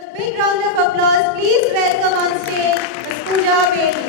A big round of applause. Please welcome on stage Ms. Puja Bedi.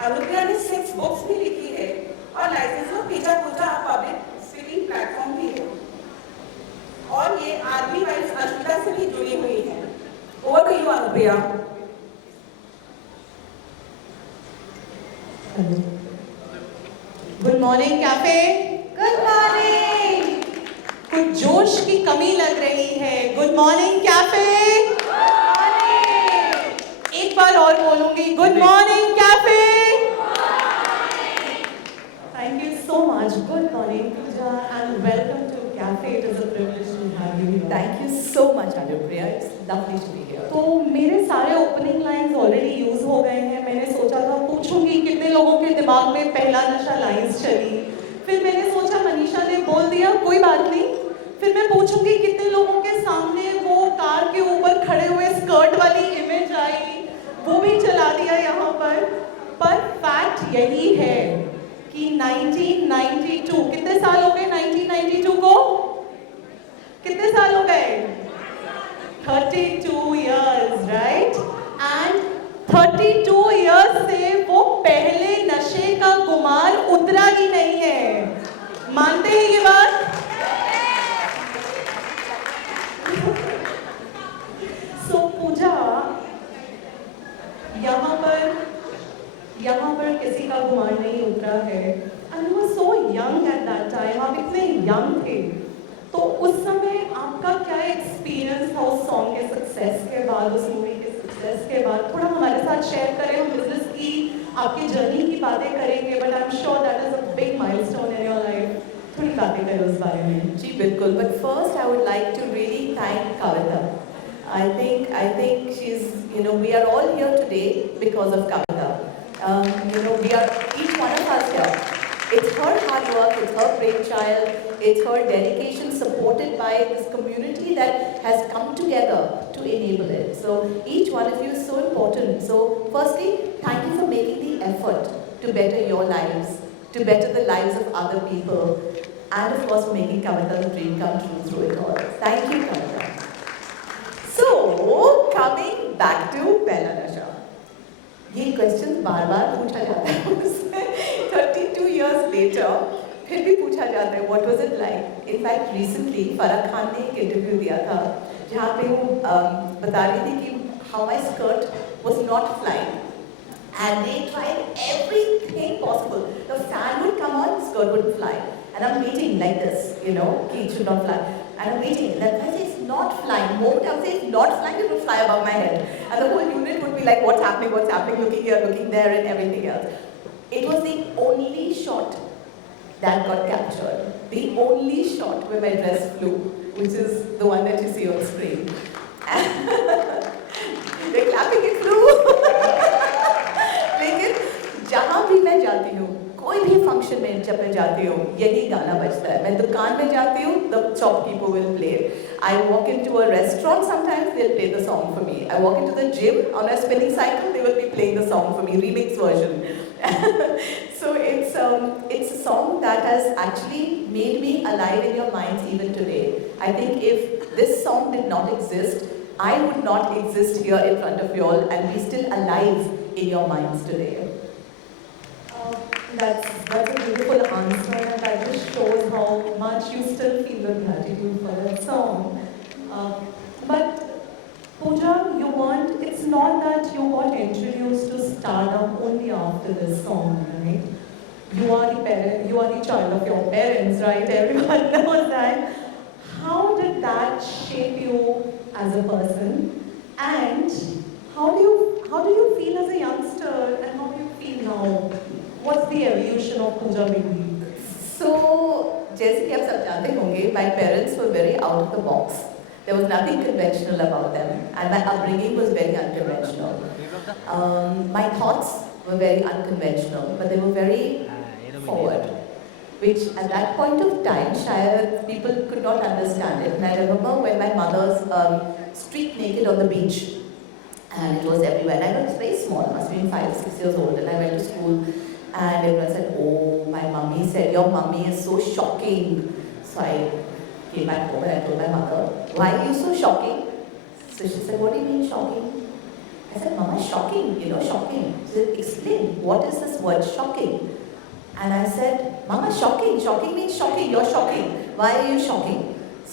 Anupriya ने 6 books भी लिखी है और लाइसेंस ऑफ पीछा पूजा पब्लिक स्पीकिंग प्लेटफॉर्म भी है और ये आर्मी वाइफ अश्विता से भी जुड़ी हुई है। Over to you Anupriya. Good morning cafe. Good morning. कुछ जोश की कमी लग रही है। Good morning cafe. एक बार और बोलूंगी good morning cafe. Thank you so much. Good morning, Puja, and welcome to Cafe. It is a privilege to have you here. Thank you so much, Anupriya. It's lovely to be here. तो मेरे सारे opening lines already use हो गए हैं। मैंने सोचा था पूछूंगी कितने लोगों के दिमाग में पहला नशा लाइंस चली। फिर मैंने सोचा मनीषा ने बोल दिया कोई बात नहीं। फिर मैं पूछूंगी कितने लोगों के सामने वो कार के ऊपर खड़े हुए स्कर्ट वाली इमेज आई, वो भी चला दिया यहाँ पर फैक्ट यही है कि 1992 कितने साल हो गए 1992 को? कितने साल हो गए? 32 years, right? And 32 years से वो पहले नशे का गुमान उतरा ही नहीं है। मानते हैं ये बात? So पूजा, यहाँ पर किसी का गुमान नहीं उतरा है। And you were so young at that time, आप इतने young थे। तो उस समय आपका क्या एक्सपीरियंस था उस सॉन्ग के सक्सेस के बाद, उस मूवी के सक्सेस के बाद? थोड़ा हमारे साथ शेयर करें। हम बिजनेस की आपकी जर्नी की बातें करेंगे, but I am sure that is a big milestone in your life. थोड़ी बातें करें उस बारे में। जी बिल्कुल, but first I would like to really thank Kavita. I think she's, we are all here today because of Kavita. We are, each one of us here. It's her hard work, it's her brainchild, it's her dedication supported by this community that has come together to enable it. So each one of you is so important. So firstly, thank you for making the effort to better your lives, to better the lives of other people, and of course making Kavita's dream come true through it all. Thank you, Kavita. So, coming back to Pehla Nasha. ये question बार बार पूछा जाता है मुझसे 32 years later, फिर भी पूछा जाता है what was it like? In fact, recently Farah Khan ने एक इंटरव्यू दिया था जहाँ पे वो बता रही थी कि how my skirt was not flying and they tried everything possible. The fan would come on, skirt wouldn't fly, and I'm waiting like this, कि it should not fly. And I'm waiting. That guy says it's not flying. The moment I would say it's not flying, it would fly above my head. And the whole unit would be like, what's happening, looking here, looking there, and everything else. It was the only shot that got captured. The only shot where my dress flew, which is the one that you see on screen. They're clapping it through. लेकिन जहाँ भी मैं जाती हूँ, कोई भी function में जब मैं जाती हूँ यही गाना बजता है। मैं दुकान में जाती हूँ, the shopkeeper will play it. I walk into a restaurant, sometimes they'll play the song for me. I walk into the gym on a spinning cycle, they will be playing the song for me, remix version. So it's a song that has actually made me alive in your minds even today. I think if this song did not exist, I would not exist here in front of you all and be still alive in your minds today. That's a beautiful answer, and that just shows how much you still feel the gratitude for that song. But Pooja, you weren't. It's not that you got introduced to stardom only after this song, right? You are the parent. You are the child of your parents, right? Everyone knows that. How did that shape you as a person? And how do you feel as a youngster, and how do you feel now? What's the evolution of Puja Bedi? So, जैसे कि आप सब जानते होंगे, my parents were very out of the box. There was nothing conventional about them, and my upbringing was very unconventional. My thoughts were very unconventional, but they were very forward, which at that point of time, शायद people could not understand it. And I remember when my mother's streaked naked on the beach, and it was everywhere. And I was very small, I must have been 5, 6 years old, and I went to school, and everyone said, "Oh, my mummy said your mummy is so shocking." So I came back home and I told my mother, "Why are you so shocking?" So she said, "What do you mean shocking?" I said, "Mama, shocking, shocking." She said, "Explain, what is this word shocking?" And I said, "Mama, shocking. Shocking means shocking. You're shocking. Why are you shocking?"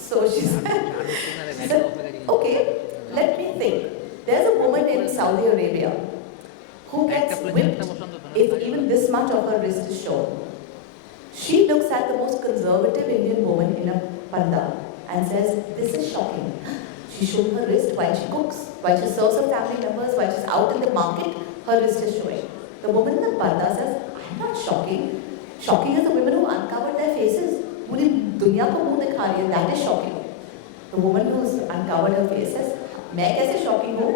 So she said, "Okay, let me think. There's a woman in Saudi Arabia who gets whipped if even this much of her wrist is shown. She looks at the most conservative Indian woman in a panda and says, 'This is shocking.' She's showing her wrist while she cooks, while she serves her family members, while she's out in the market, her wrist is showing. The woman in the panda says, 'I'm not shocking. Shocking is the women who uncover their faces. पूरी दुनिया को मुंह दिखा रही है, that is shocking.' The woman who's uncovered her face says, 'मैं कैसे shocking हूँ?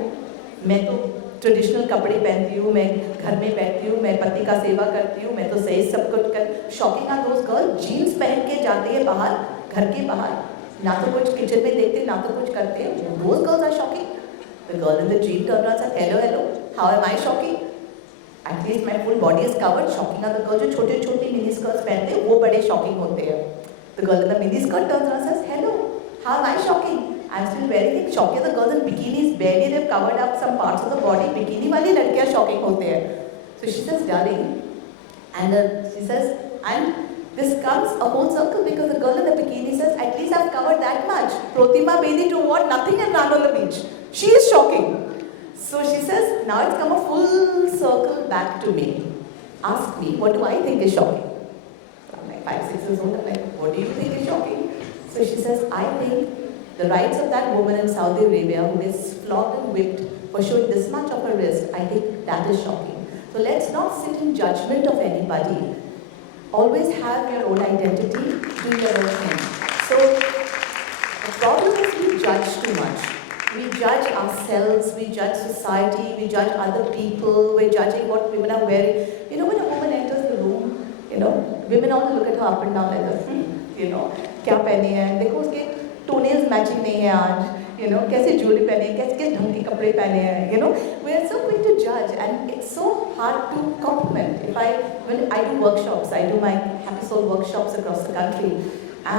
मैं तो ट्रेडिशनल कपड़े पहनती हूँ, मैं घर में बैठती हूँ, मैं पति का सेवा करती हूँ, मैं तो सही सब कुछ कर shocking are those girl jeans पहन के जाती है बाहर, घर के बाहर, ना तो कुछ किचन में देखते, ना तो कुछ करते हैं, those girls are shocking. The girl in the jean turn around said, "hello hello, how am I shocking? At least my full body is covered." Shocking are the girl जो छोटे छोटे मिनी स्कर्ट्स पहनते हैं, वो बड़े शॉकिंग होते हैं. The girl in the mini skirt turn around says, "hello, how am I shocking? I'm still wearing it." Shocking the girls in bikinis, barely they've covered up some parts of the body. Bikini वाली लड़कियाँ shocking होते हैं. So she says, "Darling," and she says, and this comes a whole circle because the girl in the bikini says, "At least I've covered that much." Protima Bedi to what? Nothing and run on the beach. She is shocking. So she says, now it's come a full circle back to me. Ask me, what do I think is shocking? So I'm like 5, 6 years old. I'm like, what do you think is shocking? So she says, I think the rights of that woman in Saudi Arabia who is flogged and whipped for showing this much of her wrist, I think that is shocking. So let's not sit in judgment of anybody. Always have your own identity, do your own thing. So the problem is we judge too much. We judge ourselves, we judge society, we judge other people, we're judging what women are wearing. When a woman enters the room, women all look at her up and down like this, क्या पहनी है, देखो उसके toenails matching नहीं है आज, कैसे jewellery पहनी है, किस ढंग के कपड़े पहने हैं, we are so quick to judge and it's so hard to compliment. When I do workshops, I do my Happy Soul workshops across the country,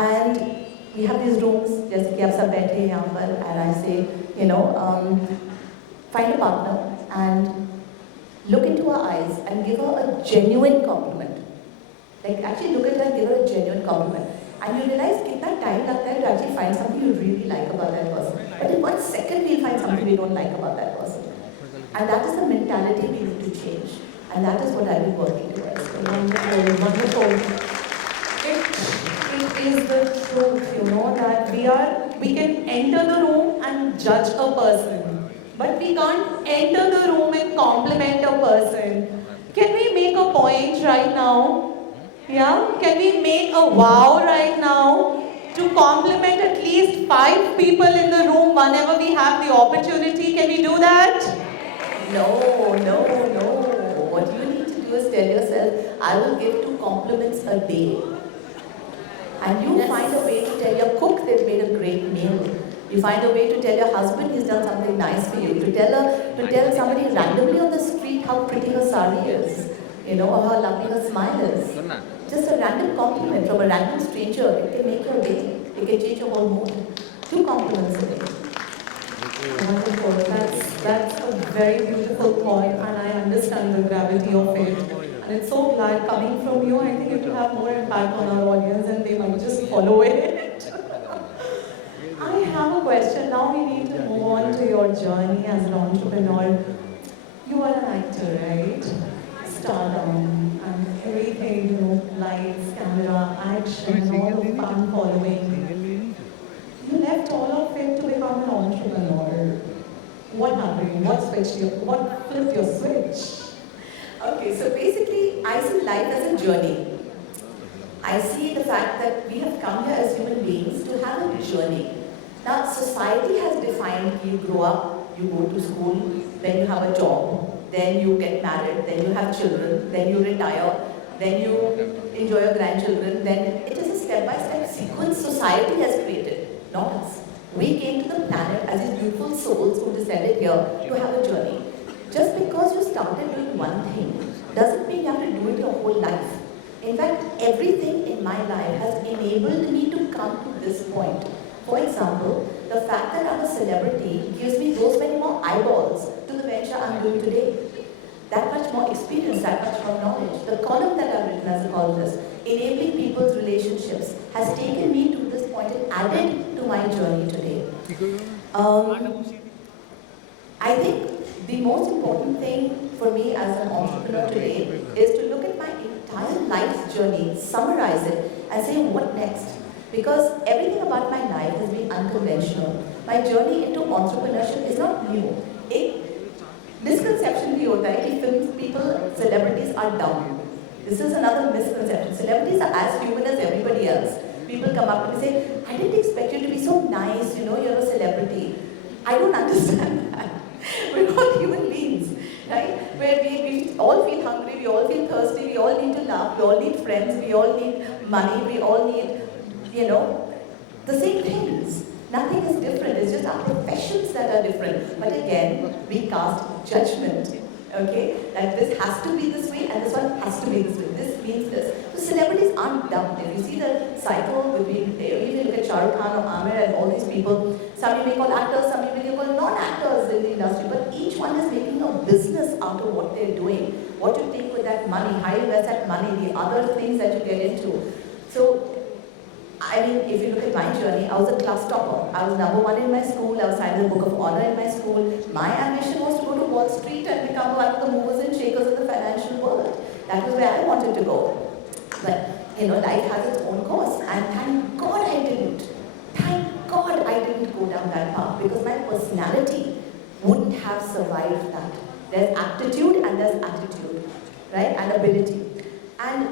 and we have these rooms, जैसे कि आप सब बैठे हैं यहाँ पर, and I say, find a partner and look into her eyes and give her a genuine compliment. Like actually look at her and give her a genuine compliment. And you realize कितना time लगता है to actually find something you really like about that person. But in 1 second we'll find something we don't like about that person. And that is the mentality we need to change. And that is what I've been working towards. Wonderful, wonderful. It is the truth, that we can enter the room and judge a person, but we can't enter the room and compliment a person. Can we make a point right now? Yeah? Can we make a wow right now to compliment at least 5 people in the room whenever we have the opportunity? Can we do that? No. What you need to do is tell yourself, I will give 2 compliments a day. And you find a way to tell your cook they've made a great meal. You find a way to tell your husband he's done something nice for you. To tell somebody randomly on the street how pretty her sari is, or how lovely her smile is. Just a random compliment from a random stranger, it can make your day. It can change your whole mood. 2 compliments a day. Wonderful. That's a very beautiful point, and I understand the gravity of it. And it's so glad coming from you. I think it will have more impact on our audience and they might just follow it. I have a question. Now we need to move on to your journey as an entrepreneur. You are an actor, right? Stardom and everything, you know, lights, camera, action, and all the fan following. You left all of it to become an entrepreneur. What happened? What switched you? What flipped your switch? Okay, so basically, I see life as a journey. I see the fact that we have come here as human beings to have a journey. Now, society has defined you grow up, you go to school, then you have a job, then you get married, then you have children, then you retire, then you enjoy your grandchildren, then it is a step-by-step sequence society has created, not us. We came to the planet as these beautiful souls who descended here to have a journey. Just because you started doing one thing doesn't mean you have to do it your whole life. In fact, everything in my life has enabled me to come to this point. For example, the fact that I'm a celebrity gives me those many more eyeballs to the venture I'm doing today. That much more experience, that much more knowledge. The column that I've written as a columnist, enabling people's relationships, has taken me to this point and added to my journey today. I think the most important thing for me as an entrepreneur today is to look at my entire life's journey, summarize it, and say what next. Because everything about my life has been unconventional. My journey into entrepreneurship is not new. एक misconception भी होता है कि film people, celebrities are dumb. This is another misconception. Celebrities are as human as everybody else. People come up and say, I didn't expect you to be so nice, you know, you're a celebrity. I don't understand that. We're all human beings, right? Where we all feel hungry, we all feel thirsty, we all need to laugh, we all need friends, we all need money, we all need, you know, the same things. Nothing is different, it's just our professions that are different. But again, we cast judgment, okay? That this has to be this way and this one has to be this way. This means this. So celebrities aren't dumb. If you see the cycle between, if you look at Shah Rukh Khan or Amir and all these people, some you may call actors, some you may call non-actors in the industry, but each one is making a business out of what they're doing. What you take with that money, how you invest that money, the other things that you get into. So, I mean, if you look at my journey, I was a class topper. I was #1 in my school. I was signed in the Book of Honor in my school. My ambition was to go to Wall Street and become one of the movers and shakers of the financial world. That was where I wanted to go. But, you know, life has its own course. And thank God I didn't. Thank God I didn't go down that path because my personality wouldn't have survived that. There's aptitude and there's attitude, right? And ability. And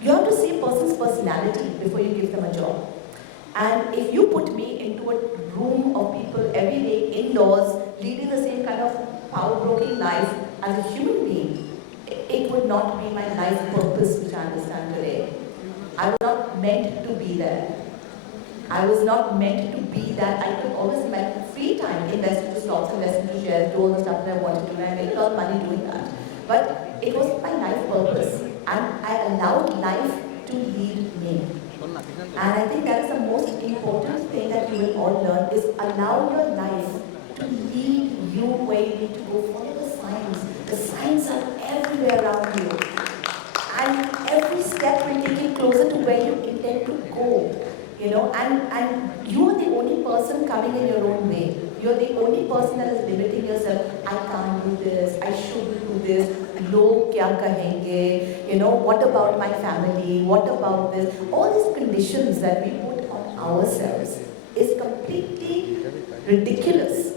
you have to see a person's personality before you give them a job. And if you put me into a room of people every day, indoors, leading the same kind of power-broking life as a human being, it would not be my life purpose which I understand today. I was not meant to be there. I was not meant to be that. I could always spend free time, invest into stocks, invest into shares, do all the stuff that I wanted to do, and I made a lot of money doing that. But it wasn't my life purpose. And I allowed life to lead me. And I think that is the most important thing that you will all learn is allow your life to lead you where you need to go. Follow the signs. The signs are everywhere around you. And every step will take you closer to where you intend to go. You know, and you are the only person coming in your own way. You're the only person that is limiting yourself. I can't do this. I shouldn't do this. Log kya kahenge? You know, what about my family? What about this? All these conditions that we put on ourselves is completely ridiculous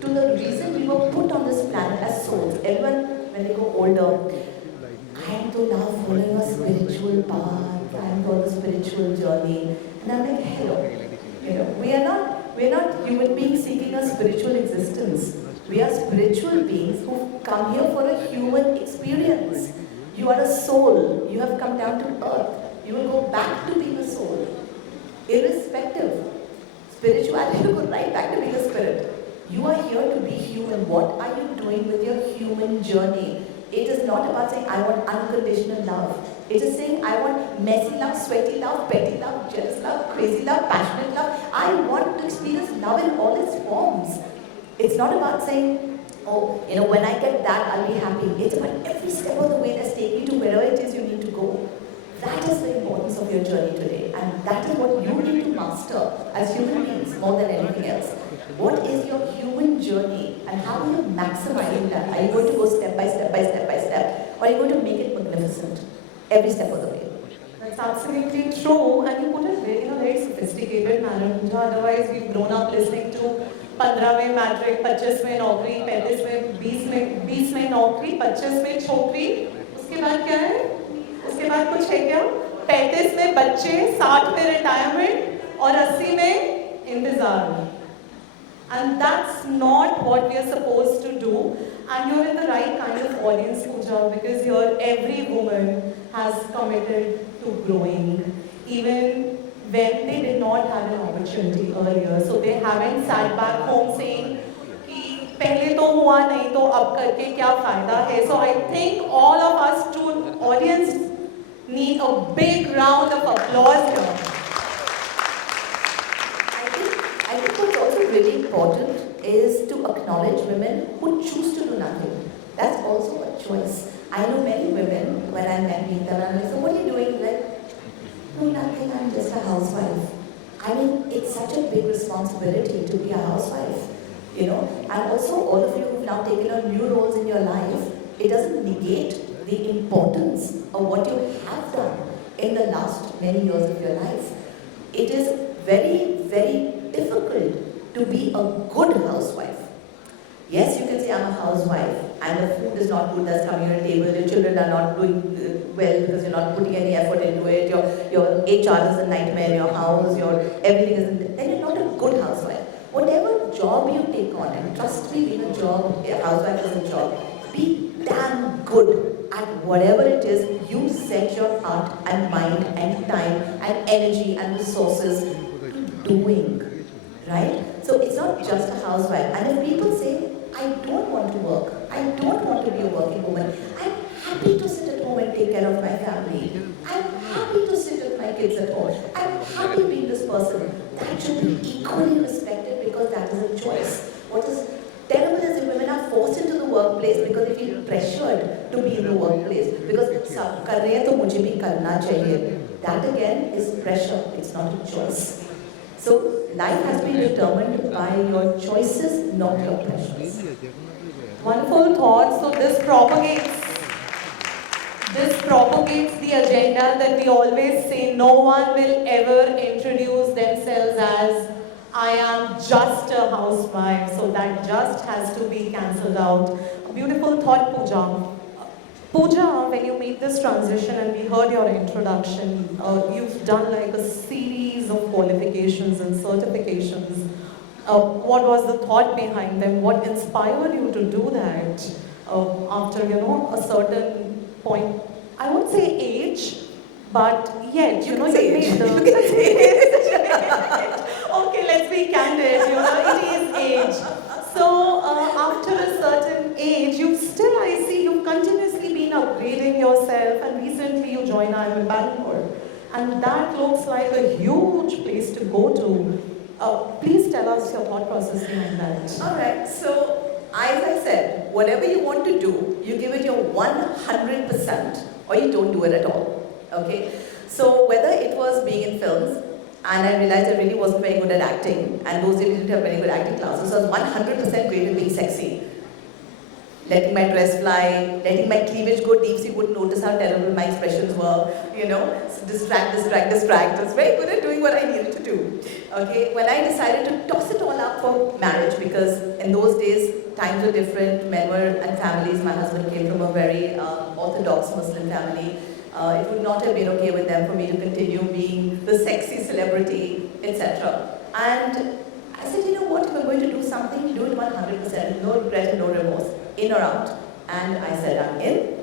to the reason we were put on this planet as souls. Everyone, when they go older, I am to now following a spiritual path. I am on a spiritual journey. And I'm like, hello. You know, we're not human beings seeking a spiritual existence. We are spiritual beings who come here for a human experience. You are a soul. You have come down to earth. You will go back to being a soul. Irrespective. Spirituality will go right back to being a spirit. You are here to be human. What are you doing with your human journey? It is not about saying, I want unconditional love. It is saying, I want messy love, sweaty love, petty love, jealous love, crazy love, passionate love. I want to experience love in all its forms. It's not about saying, oh, you know, when I get that, I'll be happy. It's about every step of the way that's taking is the importance of your journey today, and that is what you need to master as human beings more than anything else. What is your human journey, and how are you maximizing that? Are you going to go step by step by step by step, or are you going to make it magnificent every step of the way? That's absolutely true, and you put it in a very sophisticated manner, Puja. Otherwise, we've grown up listening to 15 में matric, 25 में नौकरी, 35 में 20 में नौकरी, 25 में छोकरी, उसके बाद क्या है? उसके बाद कुछ है क्या? 35 में बच्चे, 60 में रिटायरमेंट और 80 में इंतजार. And that's not what we are supposed to do. And you're in the right kind of audience, Puja, because here every woman has committed to growing, even when they did not have an opportunity earlier. So they haven't sat back home saying, कि पहले तो हुआ नहीं तो अब करके क्या फायदा है. So I think all of us to audience need a big round of applause here. I think what's also really important is to acknowledge women who choose to do nothing. That's also a choice. I know many women, when I meet them, and I say, what are you doing? Like, no, nothing, I'm just a housewife. I mean, it's such a big responsibility to be a housewife, you know. And also, all of you who've now taken on new roles in your life, it doesn't negate the importance of what you have done in the last many years of your life. It is very, very difficult to be a good housewife. Yes, you can say I'm a housewife and the food is not good that's coming on your table, your children are not doing well because you're not putting any effort into it, your HR is a nightmare in your house, your everything is, then you're not a good housewife. Whatever job you take on, and trust me, being a housewife is a job, be damn good at whatever it is you set your heart and mind and time and energy and resources to doing. Right? So it's not just a housewife. And if people say, I don't want to work, I don't want to be a working woman, I'm happy to sit at home and take care of my family, I'm happy to sit with my kids at home, I'm happy being this person, that should be equally respected because that is a choice. What is terrible is if women are forced into the workplace because they feel pressured to be in the workplace because सब कर रहे हैं तो मुझे भी करना चाहिए. That again is pressure, it's not a choice. So life has been determined by your choices, not your pressures. Wonderful thoughts. So this propagates the agenda that we always say no one will ever introduce themselves as I am just a housewife. So that just has to be cancelled out. A beautiful thought, Puja. Puja, when you made this transition and we heard your introduction, you've done like a series of qualifications and certifications. What was the thought behind them? What inspired you to do that after, a certain point? I won't say age, but yet, you made the... Okay, let's be candid, it is age. So, after a certain age, you've continuously been upgrading yourself, and recently you joined IIM Bangalore. And that looks like a huge place to go to. Please tell us your thought process behind that. Alright, so as I said, whatever you want to do, you give it your 100% or you don't do it at all. Okay? So whether it was being in films, and I realized I really wasn't very good at acting, and those days we didn't have very good acting classes, so I was 100% great at being sexy. Letting my dress fly, letting my cleavage go deep so you wouldn't notice how terrible my expressions were, so distract. I was very good at doing what I needed to do. Okay, when I decided to toss it all up for marriage, because in those days, times were different, men were, and families, my husband came from a very orthodox Muslim family. It would not have been okay with them for me to continue being the sexy celebrity, etc. And I said, you know what, if I'm going to do something, do it 100%, no regret and no remorse, in or out. And I said, I'm in.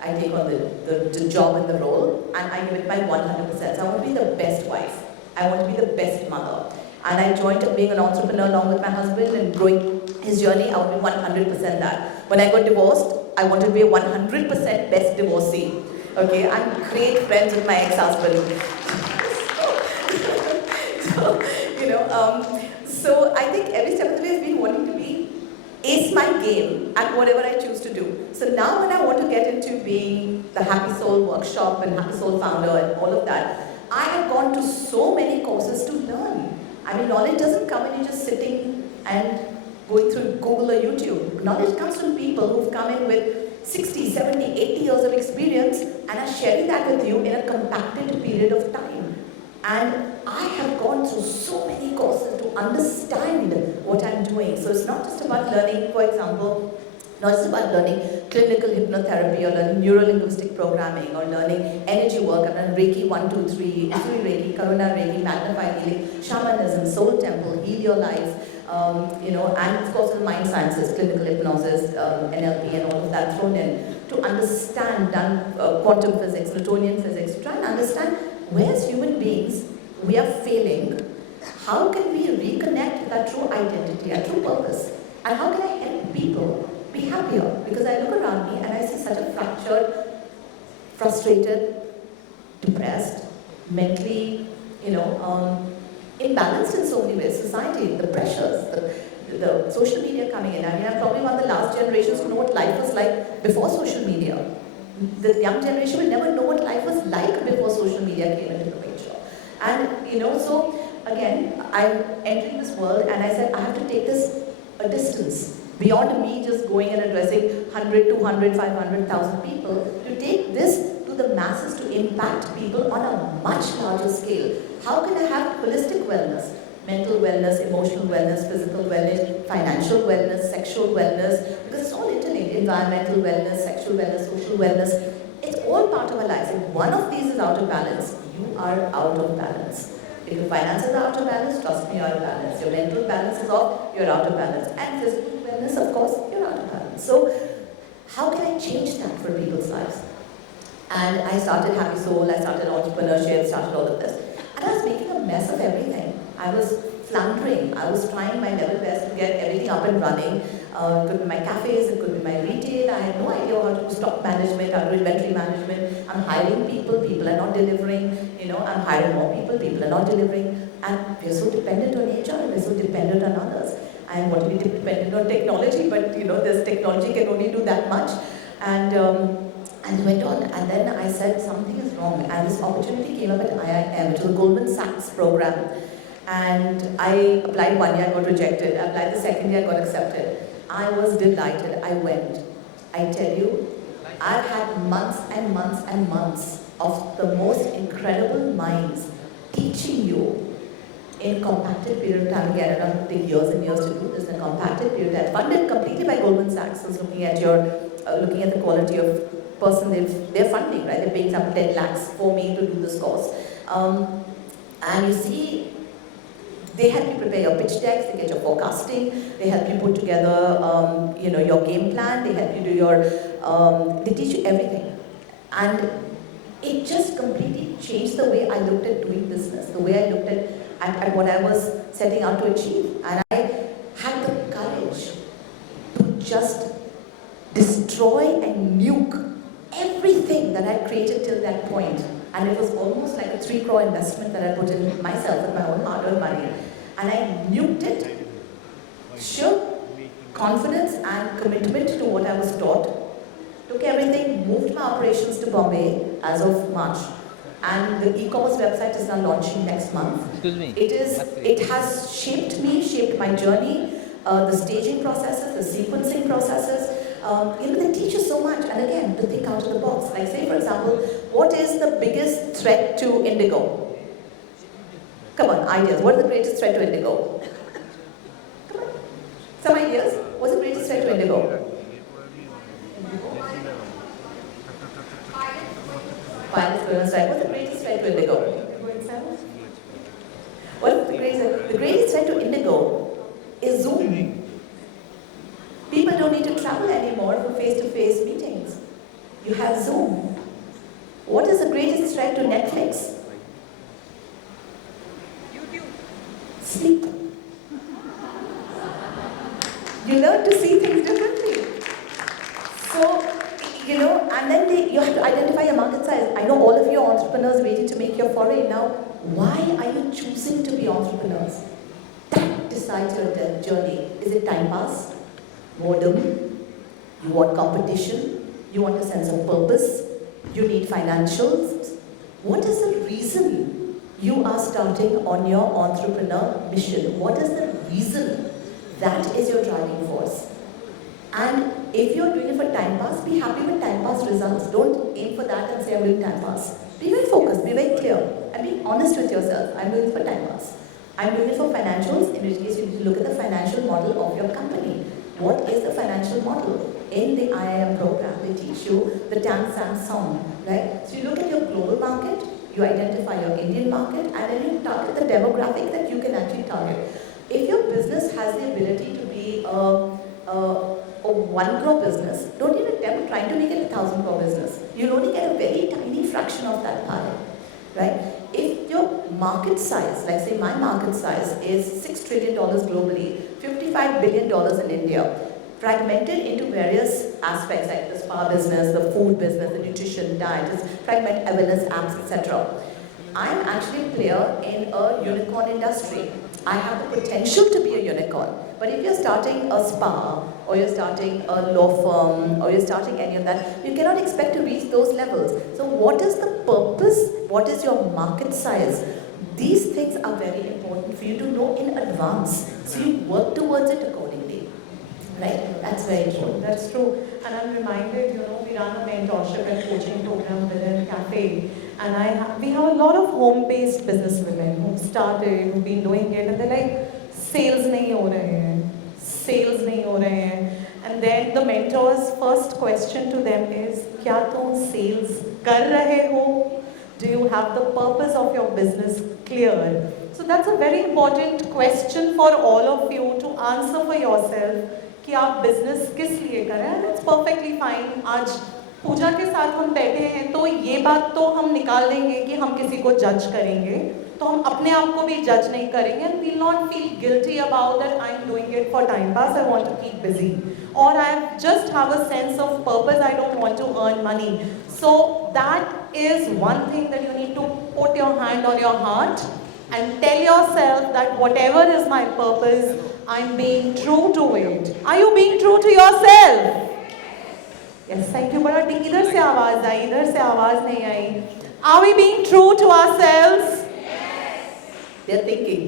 I take on the job and the role, and I give it my 100%. So I want to be the best wife. I want to be the best mother. And I joined up being an entrepreneur along with my husband and growing his journey. I want to be 100% that. When I got divorced, I wanted to be a 100% best divorcee. Okay, I'm great friends with my ex-husband. So I think every step of the way has been wanting to be ace my game at whatever I choose to do. So now when I want to get into being the Happy Soul workshop and Happy Soul founder and all of that, I have gone to so many courses to learn. I mean, knowledge doesn't come when you're just sitting and going through Google or YouTube. Knowledge comes from people who've come in with 60, 70, 80 years of experience and are sharing that with you in a compacted period of time. And I have gone through so many courses to understand what I'm doing. So it's not just about learning, for example, not just about learning clinical hypnotherapy or learning neuro-linguistic programming or learning energy work. I've done Reiki 1, 2, 3, Usui Reiki, Karuna Reiki, Magnified Healing, Shamanism, Soul Temple, Heal Your Life, and of course the mind sciences, clinical hypnosis, NLP and all of that thrown in to understand quantum physics, Newtonian physics, to try and understand where as human beings we are failing, how can we reconnect with our true identity, our true purpose, and how can I help people be happier? Because I look around me and I see such a fractured, frustrated, depressed, mentally, imbalanced in so many ways. Society, the pressures, the social media coming in. I mean, I'm probably one of the last generations who know what life was like before social media. The young generation will never know what life was like before social media came into the picture. And, so again, I'm entering this world and I said, I have to take this a distance beyond me just going and addressing 100, 200, 500,000 people, to take this to the masses to impact people on a much larger scale. How can I have holistic wellness? Mental wellness, emotional wellness, physical wellness, financial wellness, sexual wellness, because it's all interlinked. Environmental wellness, sexual wellness, social wellness. It's all part of our lives. If one of these is out of balance, you are out of balance. If your finances are out of balance, trust me, you're out of balance. Your mental balance is off, you're out of balance. And physical wellness, of course, you're out of balance. So, how can I change that for people's lives? And I started Happy Soul, I started entrepreneurship, started all of this. And I was making a mess of everything. I was floundering. I was trying my level best to get everything up and running. It could be my cafes, it could be my retail. I had no idea how to do stock management, how to do inventory management. I'm hiring people, people are not delivering. I'm hiring more people, people are not delivering. And we're so dependent on HR, we're so dependent on others. I want to be dependent on technology, but this technology can only do that much. And it went on. And then I said something is wrong. And this opportunity came up at IIM, which was a Goldman Sachs program. And I applied 1 year, I got rejected. I applied the second year, I got accepted. I was delighted. I went. I tell you, I've had months and months and months of the most incredible minds teaching you in a compacted period of time. Again, it will take years and years to do this in a compacted period of time. Funded completely by Goldman Sachs. Who's looking at the quality of person they're funding, right? They're paying some 10 lakhs for me to do this course. And you see, they help you prepare your pitch decks, they get your forecasting, they help you put together, your game plan, they help you do they teach you everything. And it just completely changed the way I looked at doing business, the way I looked at what I was setting out to achieve. And I had the courage to just destroy and nuke everything that I created till that point. And it was almost like a 3 crore investment that I put in myself with my own hard-earned money. And I nuked it. Sure, confidence and commitment to what I was taught. Took everything, moved my operations to Bombay as of March. And the e-commerce website is now launching next month. Excuse me. It has shaped me, shaped my journey, the staging processes, the sequencing processes. They teach you so much, and again, to think out of the box. Like say, for example, what is the biggest threat to indigo? Come on, ideas. What is the greatest threat to indigo? Come on. Some ideas. What's the greatest threat to indigo? Pilot's strike. What's the greatest threat to indigo? What's the greatest threat to indigo is Zoom. People don't need to travel anymore for face-to-face meetings. You have Zoom. What is the greatest threat to Netflix? YouTube. Sleep. You learn to see things differently. So, and then you have to identify your market size. I know all of you are entrepreneurs waiting to make your foray. Now, why are you choosing to be entrepreneurs? That decides your journey. Is it time pass? Boredom? You want competition? You want a sense of purpose. You need financials. What is the reason you are starting on your entrepreneur mission? What is the reason? That is your driving force. And if you're doing it for time pass, be happy with time pass results. Don't aim for that and say I'm doing time pass. Be very focused, be very clear, and be honest with yourself. I'm doing it for time pass. I'm doing it for financials, in which case you need to look at the financial model of your company. What is the financial model? In the IIM program, they teach you the Tan San Song, right? So you look at your global market, you identify your Indian market, and then you target the demographic that you can actually target. If your business has the ability to be a 1 crore business, don't even attempt trying to make it a 1,000 crore business. You'll only get a very tiny fraction of that pie, right? If your market size, like say my market size is $6 trillion globally, $55 billion in India, fragmented into various aspects like the spa business, the food business, the nutrition, diet, fragment wellness apps, etc. I'm actually a player in a unicorn industry. I have the potential to be a unicorn. But if you're starting a spa, or you're starting a law firm, or you're starting any of that, you cannot expect to reach those levels. So what is the purpose? What is your market size? These things are very important for you to know in advance. So you work towards it accordingly. Right? That's very true. That's true. And I'm reminded, we run a mentorship and coaching program within Cafe. And we have a lot of home-based business women who've started, who've been doing it, and they're like, sales nahi ho rahe hain, sales nahi ho rahe hain. And then the mentor's first question to them is, kya tum sales kar rahe ho? Do you have the purpose of your business clear? So that's a very important question for all of you to answer for yourself. कि आप business किस लिए कर रहे हैं, it's perfectly fine. आज पूजा के साथ हम बैठे हैं तो ये बात तो हम निकाल देंगे कि हम किसी को जज करेंगे, तो हम अपने आप को भी जज नहीं करेंगे. And will not feel guilty about that I am doing it for time pass, I want to keep busy, और I just have a sense of purpose, I don't want to earn money. So that is one thing that you need to put your hand on your heart and tell yourself that whatever is my purpose, I'm being true to it. Are you being true to yourself? Yes, thank you. बड़ा इधर से आवाज आई, इधर से आवाज नहीं आई. Are we being true to ourselves? They're thinking.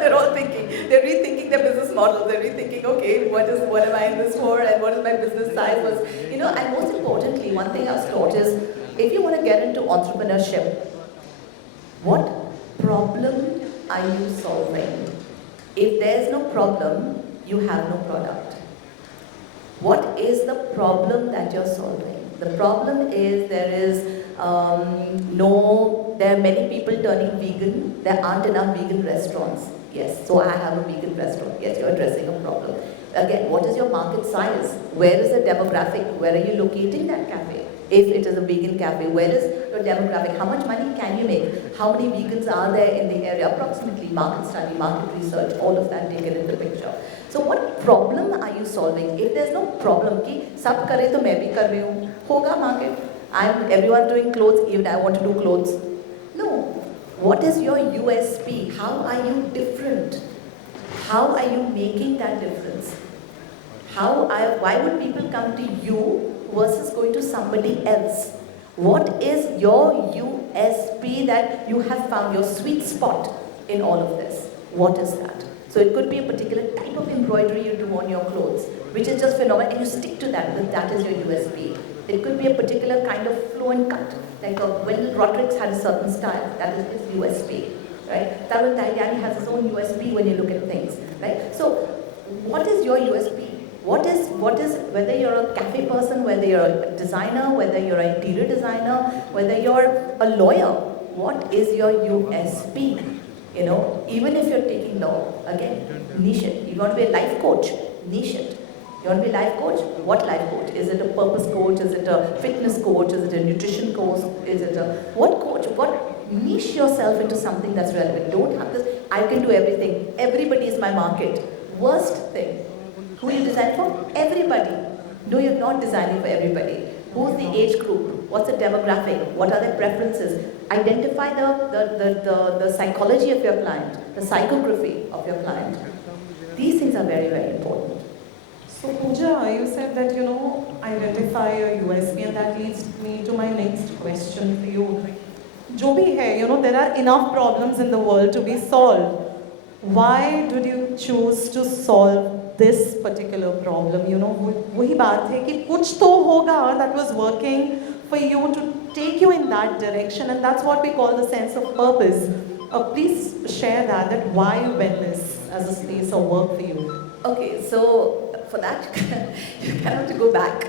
They're all thinking. They're rethinking their business model. They're rethinking, okay, what am I in this for, and what is my business size? And most importantly, one thing I've thought is, if you want to get into entrepreneurship, what problem are you solving? If there's no problem, you have no product. What is the problem that you're solving? The problem is there are many people turning vegan. There aren't enough vegan restaurants. Yes, so I have a vegan restaurant. Yes, you're addressing a problem. Again, what is your market size? Where is the demographic? Where are you locating that cafe? If it is a vegan cafe, where is your demographic? How much money can you make? How many vegans are there in the area? Approximately, market study, market research, all of that taken into the picture. So what problem are you solving? If there's no problem, ki sab kare to main bhi kar rahi hu, hoga market. Everyone doing clothes, even I want to do clothes. No. What is your USP? How are you different? How are you making that difference? Why would people come to you versus going to somebody else? What is your USP that you have found, your sweet spot in all of this? What is that? So it could be a particular type of embroidery you do on your clothes, which is just phenomenal, and you stick to that, because that is your USP. It could be a particular kind of flow and cut, like when Rodriguez had a certain style, that is his USP, right? Tarun Tahiliani has his own USP when you look at things, right? So what is your USP? What is, whether you're a cafe person, whether you're a designer, whether you're an interior designer, whether you're a lawyer, what is your USP? Even if you're taking law, again, niche it. You want to be a life coach, niche it. You want to be a life coach? What life coach? Is it a purpose coach? Is it a fitness coach? Is it a nutrition coach? Is it what coach? Niche yourself into something that's relevant. Don't have this, I can do everything. Everybody is my market. Worst thing. Who you design for? Everybody. No, you're not designing for everybody. Who's the age group? What's the demographic? What are their preferences? Identify the psychology of your client, the psychography of your client. These things are very, very important. So Pooja, you said that, identify a USP, and that leads me to my next question for you. जो भी है, there are enough problems in the world to be solved. Why did you choose to solve this particular problem? वही बात है कि कुछ तो होगा that was working for you to take you in that direction, and that's what we call the sense of purpose. Please share that why wellness as a space of work for you. Okay, so for that, you kind of have to go back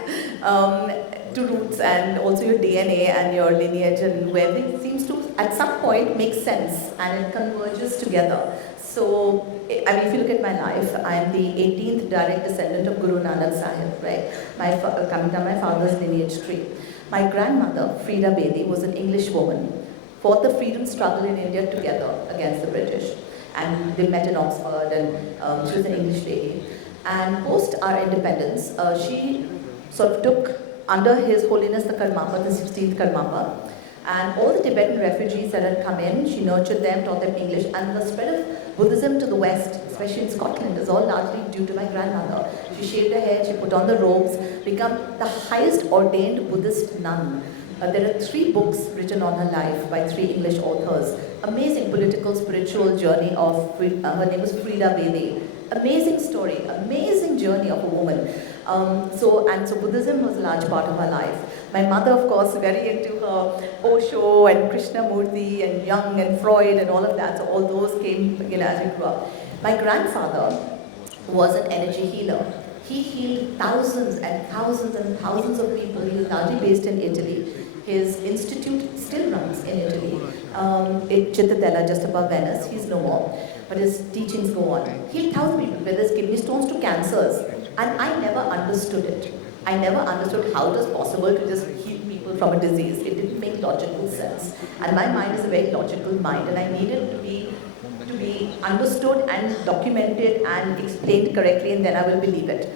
to roots and also your DNA and your lineage, and where it seems to at some point make sense and it converges together. So, I mean, if you look at my life, I am the 18th direct descendant of Guru Nanak Sahib, right? Coming down my father's lineage tree. My grandmother, Frida Bedi, was an English woman, fought the freedom struggle in India together against the British. And they met in Oxford, and she was an English lady. And post our independence, she sort of took under His Holiness the Karmapa, the 16th Karmapa, and all the Tibetan refugees that had come in, she nurtured them, taught them English, and the spread of Buddhism to the West, especially in Scotland, is all largely due to my grandmother. She shaved her hair, she put on the robes, become the highest ordained Buddhist nun. There are 3 books written on her life by 3 English authors. Amazing political, spiritual journey of, her name was Frida Bedi. Amazing story, amazing journey of a woman. So Buddhism was a large part of her life. My mother, of course, very into her Osho and Krishnamurti and Jung and Freud and all of that. So all those came, as we grew up. My grandfather was an energy healer. He healed thousands and thousands and thousands of people. He was largely based in Italy. His institute still runs in Italy, in Cittadella, just above Venice. He's no more, but his teachings go on. He'll tell people, whether it's kidney stones to cancers, and I never understood it. I never understood how it was possible to just heal people from a disease. It didn't make logical sense. And my mind is a very logical mind, and I needed to be understood and documented and explained correctly, and then I will believe it.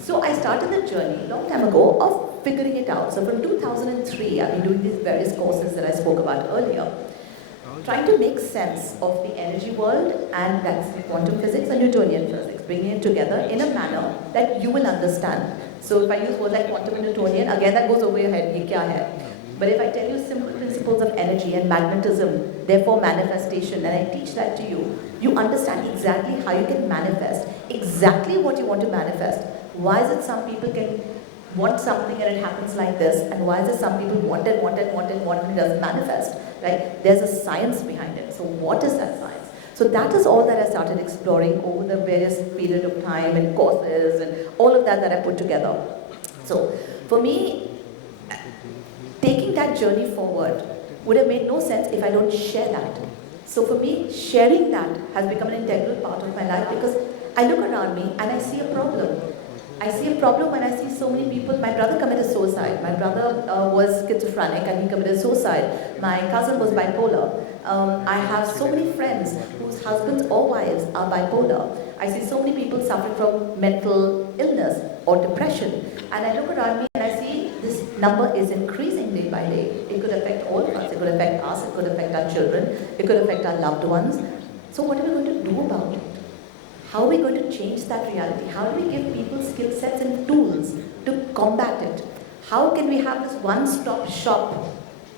So I started the journey a long time ago of figuring it out. So from 2003, I've been doing these various courses that I spoke about earlier, trying to make sense of the energy world, and that's quantum physics and Newtonian physics, bringing it together in a manner that you will understand. So if I use words like quantum and Newtonian, again that goes over your head, ye kya hai? But if I tell you simple principles of energy and magnetism, therefore manifestation, and I teach that to you, you understand exactly how you can manifest exactly what you want to manifest. Why is it some people can want something and it happens like this, and why is it some people want it and it doesn't manifest, right? There's a science behind it. So what is that science? So that is all that I started exploring over the various period of time and courses and all of that I put together. So for me, taking that journey forward would have made no sense if I don't share that. So for me, sharing that has become an integral part of my life, because I look around me and I see a problem. I see a problem when I see so many people. My brother committed suicide. My brother was schizophrenic and he committed suicide. My cousin was bipolar. I have so many friends whose husbands or wives are bipolar. I see so many people suffering from mental illness or depression. And I look around me and I see this number is increasing day by day. It could affect all of us. It could affect us. It could affect our children. It could affect our loved ones. So what are we going to do about it? How are we going to change that reality? How do we give people skill sets and tools to combat it? How can we have this one-stop shop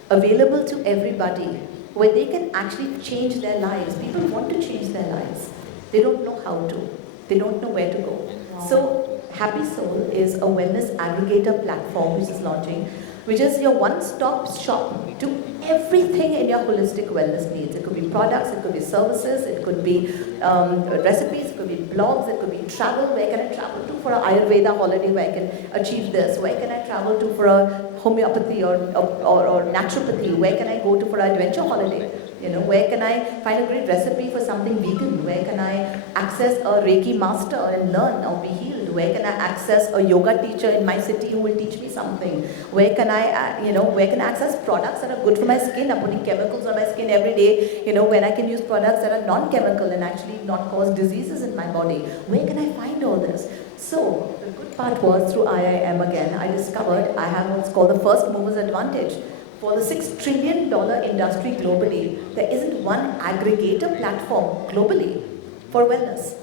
available to everybody where they can actually change their lives? People want to change their lives. They don't know how to. They don't know where to go. So Happy Soul is a wellness aggregator platform which is launching, which is your one-stop shop to everything in your holistic wellness needs. It could be products, it could be services, it could be recipes, it could be blogs, it could be travel. Where can I travel to for an Ayurveda holiday where I can achieve this? Where can I travel to for a homeopathy or naturopathy? Where can I go to for an adventure holiday? Where can I find a great recipe for something vegan? Where can I access a Reiki master and learn or be healed? Where can I access a yoga teacher in my city who will teach me something? Where can I access products that are good for my skin? I'm putting chemicals on my skin every day. When I can use products that are non-chemical and actually not cause diseases in my body. Where can I find all this? So the good part was through IIM again, I discovered I have what's called the first mover's advantage. For the $6 trillion industry globally, there isn't one aggregator platform globally for wellness.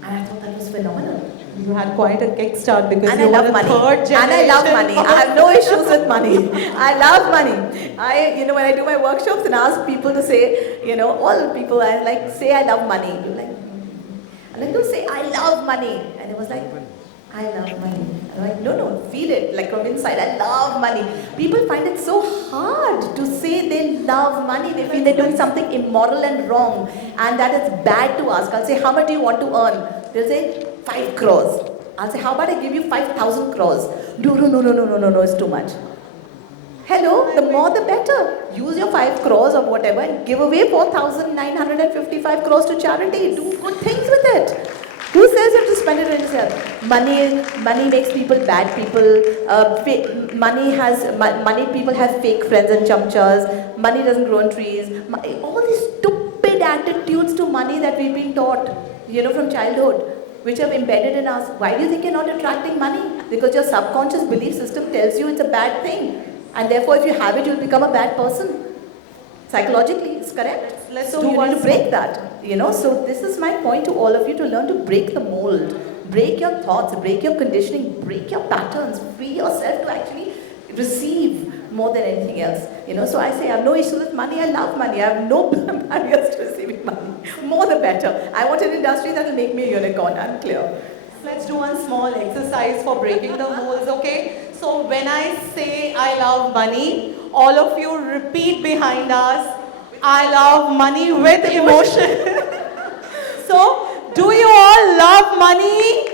And I thought that was phenomenal. You had quite a kickstart because And you I were love a money. third generation. And I love money. I have no issues with money. I love money. When I do my workshops and ask people to say, all people, I like say I love money. You're like, and then they'll say I love money, and it was like, I love money. And I'm like, no, feel it like from inside. I love money. People find it so hard to say they love money. They feel they're doing something immoral and wrong, and that it's bad to ask. I'll say, how much do you want to earn? They'll say 5 crores. I'll say, how about I give you 5,000 crores? No, it's too much. Hello, the more the better. Use your 5 crores or whatever and give away 4,955 crores to charity. Do good things with it. Who says you have to spend it on yourself? Money makes people bad people. Money people have fake friends and chamchas. Money doesn't grow on trees. All these stupid attitudes to money that we've been taught, from childhood, which have embedded in us. Why do you think you're not attracting money? Because your subconscious belief system tells you it's a bad thing. And therefore, if you have it, you'll become a bad person. Psychologically, it's correct. So you need to break that. So this is my point to all of you, to learn to break the mold. Break your thoughts, break your conditioning, break your patterns, free yourself to actually receive more than anything else. So I say I have no issue with money, I love money, I have no barriers to receiving money. More the better. I want an industry that will make me a unicorn, I'm clear. Let's do one small exercise for breaking the molds, okay? So when I say I love money, all of you repeat behind us, I love money with emotion. So, do you all love money?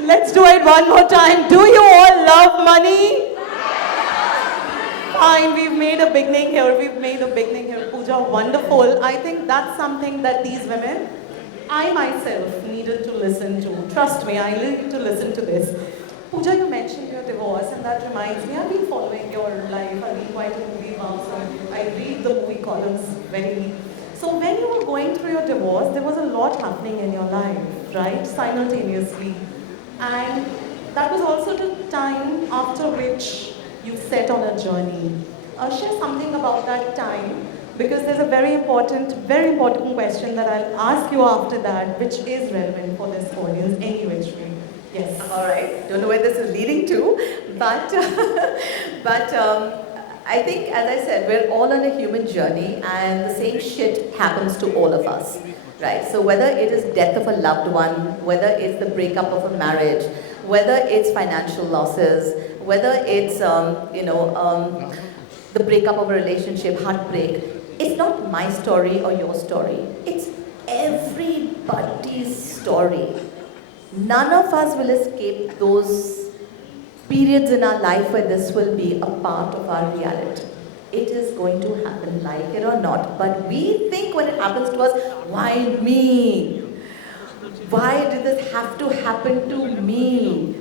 Let's do it one more time. Do you all love money? Fine, we've made a beginning here. Puja, wonderful. I think that's something that these women, I myself needed to listen to. Trust me, I needed to listen to this. Puja, you mentioned your divorce, and that reminds me, I've been following your life. I've been quite a movie buff, so I read the movie columns very. So when you were going through your divorce, there was a lot happening in your life, right? Simultaneously. And that was also the time after which you set on a journey. Share something about that time, because there's a very important question that I'll ask you after that, which is relevant for this audience anyway. Yes. All right. Don't know where this is leading to, but I think, as I said, we're all on a human journey, and the same shit happens to all of us, right? So whether it is death of a loved one, whether it's the breakup of a marriage, whether it's financial losses, whether it's the breakup of a relationship, heartbreak, it's not my story or your story. It's everybody's story. None of us will escape those periods in our life where this will be a part of our reality. It is going to happen, like it or not. But we think when it happens to us, why me? Why did this have to happen to me?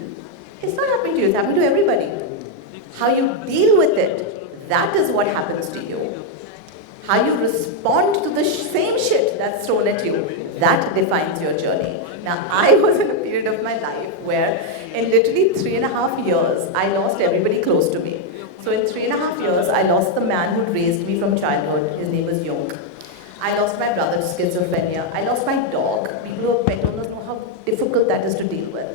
It's not happening to you, it's happening to everybody. How you deal with it, that is what happens to you. How you respond to the same shit that's thrown at you, that defines your journey. Now, I was in a period of my life where in literally 3.5 years, I lost everybody close to me. So in 3.5 years, I lost the man who raised me from childhood. His name was Yong. I lost my brother to schizophrenia. I lost my dog. People who are pet owners know how difficult that is to deal with.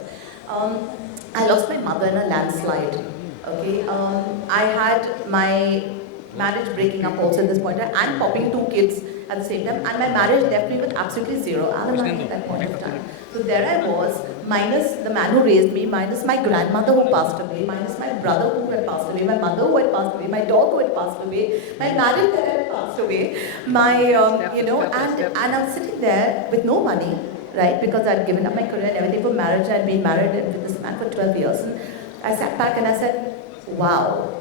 I lost my mother in a landslide. Okay, I had my marriage breaking up also at this point, and popping 2 kids at the same time, and my marriage left me with absolutely zero alimony at that point of time. So there I was, minus the man who raised me, minus my grandmother who passed away, minus my brother who had passed away, my mother who had passed away, my dog who had passed away, my marriage that had passed away, my, and I was sitting there with no money, right, because I'd given up my career and everything for marriage. I'd been married with this man for 12 years. And I sat back and I said, wow.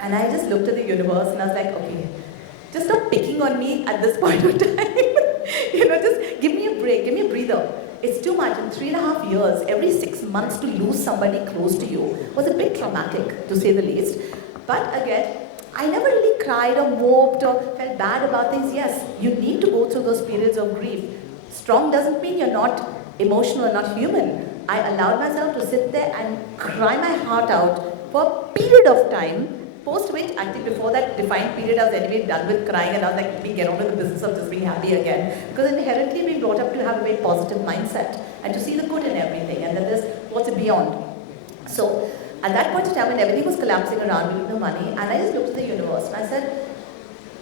And I just looked at the universe and I was like, okay, just stop picking on me at this point of time. Just give me a break, give me a breather. It's too much. In 3.5 years, every 6 months to lose somebody close to you was a bit traumatic, to say the least. But again, I never really cried or moped or felt bad about things. Yes, you need to go through those periods of grief. Strong doesn't mean you're not emotional or not human. I allowed myself to sit there and cry my heart out for a period of time Post which, actually before that defined period, I was anyway done with crying and I was like, let me get on with the business of just being happy again. Because inherently being brought up to have a very positive mindset and to see the good in everything and that there's what's beyond. So at that point in time when everything was collapsing around me with no money, and I just looked at the universe and I said,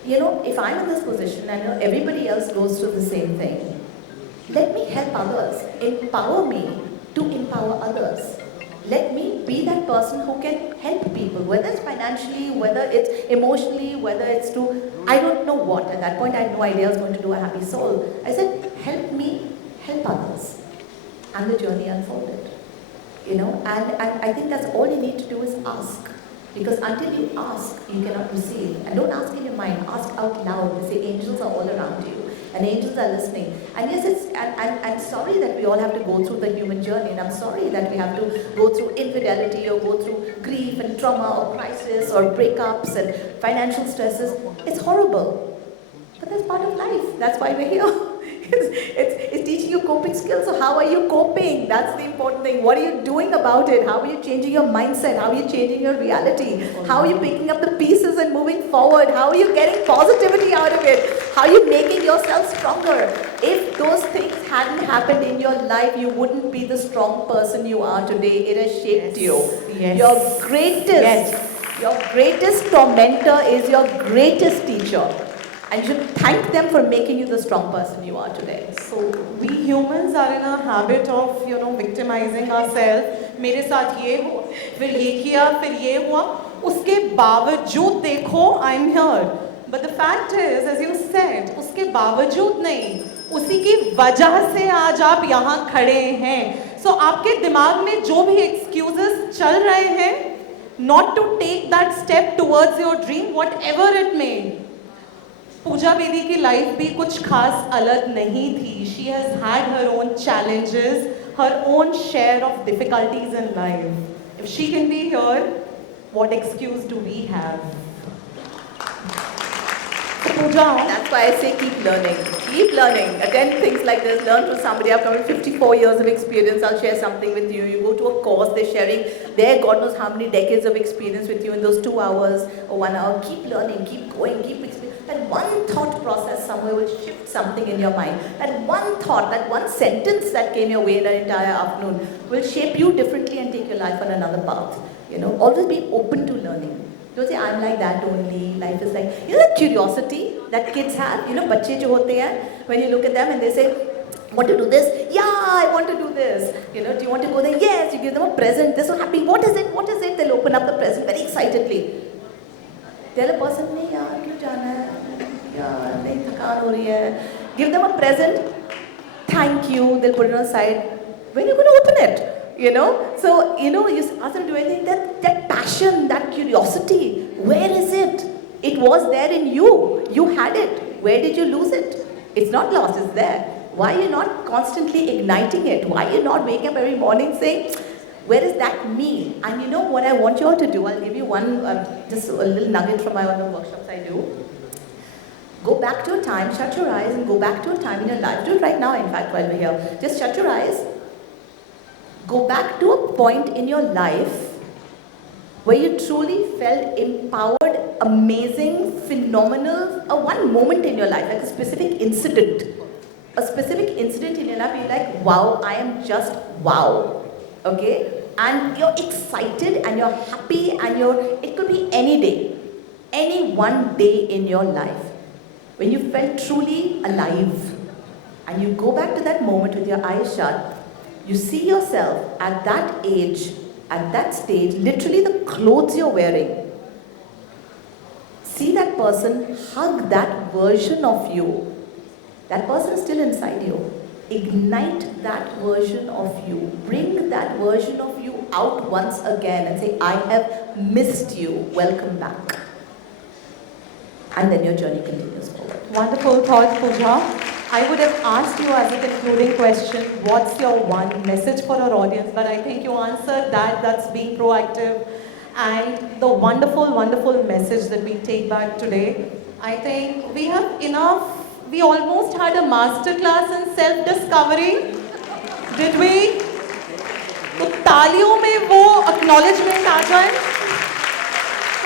you know, if I'm in this position and everybody else goes through the same thing, let me help others. Empower me to empower others. Let me be that person who can help people, whether it's financially, whether it's emotionally, whether it's to, I don't know what. At that point, I had no idea I was going to do a happy soul. I said, help me, help others. And the journey unfolded. You know, and I think that's all you need to do is ask. Because until you ask, you cannot receive. And don't ask in your mind, ask out loud. They say angels are all around you. And angels are listening. And yes, and sorry that we all have to go through the human journey. And I'm sorry that we have to go through infidelity or go through grief and trauma or crisis or breakups and financial stresses. It's horrible. But that's part of life. That's why we're here. It's teaching you coping skills. So how are you coping? That's the important thing. What are you doing about it? How are you changing your mindset? How are you changing your reality? How are you picking up the pieces and moving forward? How are you getting positivity out of it? How are you making yourself stronger? If those things hadn't happened in your life, you wouldn't be the strong person you are today. It has shaped you. Yes. Your greatest tormentor is your greatest teacher. And you should thank them for making you the strong person you are today. So we humans are in a habit of, you know, victimizing ourselves. मेरे साथ ये हो, फिर ये किया, फिर ये हुआ. उसके बावजूद देखो, I'm here. But the fact is, as you said, उसके बावजूद नहीं, उसी की वजह से आज आप यहाँ खड़े हैं. So आपके दिमाग में जो भी excuses चल रहे हैं, not to take that step towards your dream, whatever it may. पूजा बेदी की लाइफ भी कुछ खास अलग नहीं थी. She has had her own challenges, her own share of difficulties in life. If she can be here, what excuse do we have? So Puja, that's why I say keep learning. Keep learning. Attend things like this. Learn from somebody. I've come with 54 years of experience. I'll share something with you. You go to a course, they're sharing their God knows how many decades of experience with you in those 2 hours or 1 hour. Keep learning, keep going, keep experience. That one thought process somewhere will shift something in your mind. That one thought, that one sentence that came your way that entire afternoon will shape you differently and take your life on another path. You know, always be open to learning. Don't say, I'm like that only. Life is like, you know, that curiosity that kids have. You know, bacche jo hote hain, when you look at them and they say, want to do this? Yeah, I want to do this. You know, do you want to go there? Yes. You give them a present. They're so happy. What is it? What is it? They'll open up the present very excitedly. Tell a person, नहीं यार क्यों जाना है? यार नहीं थकान हो रही है. Give them a present. Thank you. They'll put it on the side. When are you going to open it? You know. So you know, you ask them to do anything. That passion, that curiosity. Where is it? It was there in you. You had it. Where did you lose it? It's not lost. It's there. Why are you not constantly igniting it? Why are you not waking up every morning saying, where is that me? And you know what I want you all to do? I'll give you one, just a little nugget from my one of the workshops I do. Go back to a time, shut your eyes and go back to a time in your life. Do it right now, in fact, while we're here. Just shut your eyes. Go back to a point in your life where you truly felt empowered, amazing, phenomenal, one moment in your life, like a specific incident. A specific incident in your life, you're like, wow, I am just wow. Okay, and you're excited and you're happy and it could be any day, any one day in your life when you felt truly alive, and you go back to that moment with your eyes shut, you see yourself at that age, at that stage, literally the clothes you're wearing. See that person, hug that version of you. That person is still inside you. Ignite that version of you. Bring that version of you out once again and say, I have missed you. Welcome back. And then your journey continues forward. wonderful thought, Puja. I would have asked you as a concluding question, what's your one message for our audience? But I think you answered that. That's being proactive. And the wonderful, wonderful message that we take back today. I think we have enough. We almost had a master class in self-discovery. Did we? तो तालियों में वो acknowledgement आ जाए.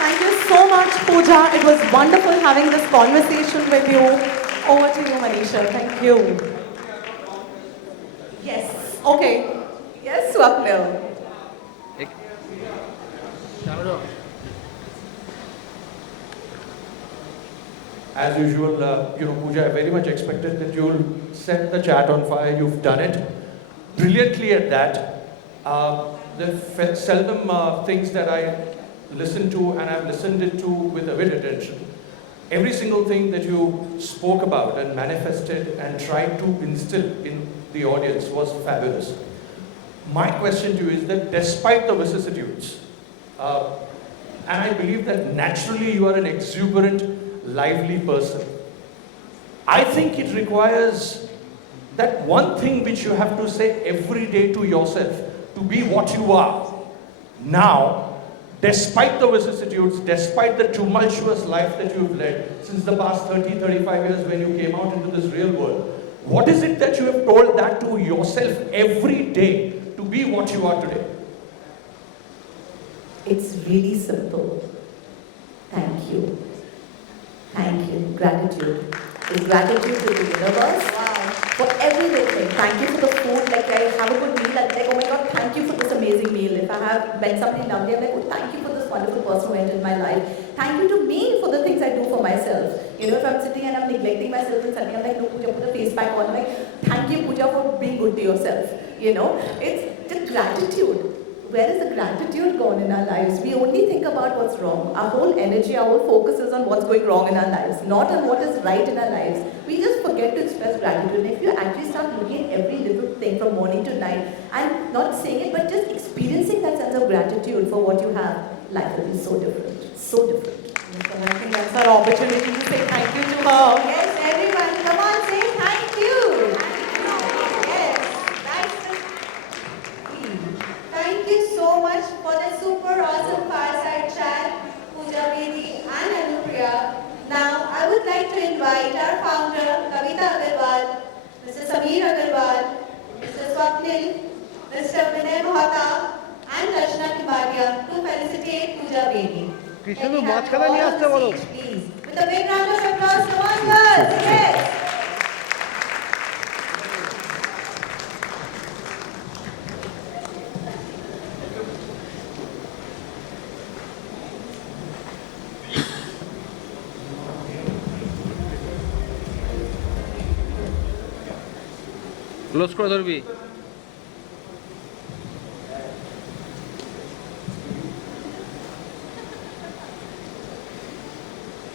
Thank you so much, Puja. It was wonderful having this conversation with you. Over to you, Manisha. Thank you. Yes. Okay. Yes, Swapnil. As usual, Puja, I very much expected that you'll set the chat on fire. You've done it brilliantly at that. There are seldom things that I listen to, and I've listened it to with avid attention. Every single thing that you spoke about and manifested and tried to instill in the audience was fabulous. My question to you is that despite the vicissitudes, and I believe that naturally you are an exuberant, lively person, I think it requires that one thing which you have to say every day to yourself to be what you are. Now, despite the vicissitudes, despite the tumultuous life that you've led since the past 30, 35 years when you came out into this real world, what is it that you have told that to yourself every day to be what you are today? It's really simple. Thank you. Thank you. Gratitude. It's gratitude to the universe for every little thing. Thank you for the food. Like I have a good meal, I'm like, oh my God, thank you for this amazing meal. If I have met somebody lovely, I'm like, oh, thank you for this wonderful person who entered my life. Thank you to me for the things I do for myself. If I'm sitting and I'm neglecting myself and suddenly I'm like, no, Puja, put a face pack on. I'm like, thank you, Puja, for being good to yourself. It's the gratitude. Where is the gratitude gone in our lives? We only think about what's wrong. Our whole energy, our whole focus is on what's going wrong in our lives, not on what is right in our lives. We just forget to express gratitude. And if you actually start looking at every little thing from morning to night and not saying it, but just experiencing that sense of gratitude for what you have, life will be so different. So different. And I think that's our opportunity to say thank you to her. Yes, everyone, come on, say thank you. Yes, thank you so much for the super awesome fireside chat, Puja, Bedi and Anupriya. Now, I would like to invite our founder, Kavita Agarwal, Mr. Sameer Agarwal, Mr. Swapnil, Mr. Vinay Mohata, and Rachna Kibadia to felicitate Puja Bedi. Krishna में बात करना नहीं आते वो लोग Please, with a big round of applause, come on girls, yes. Close করে ধরবি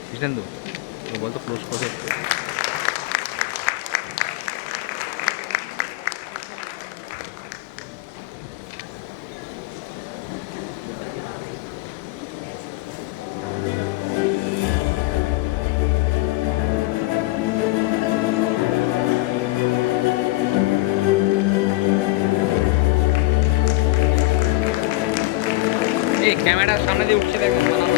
কৃষ্ণেন্দু বলতো ক্লোজ করে এই ক্যামেরার সামনে দিয়ে উঠছে দেখুন বানানো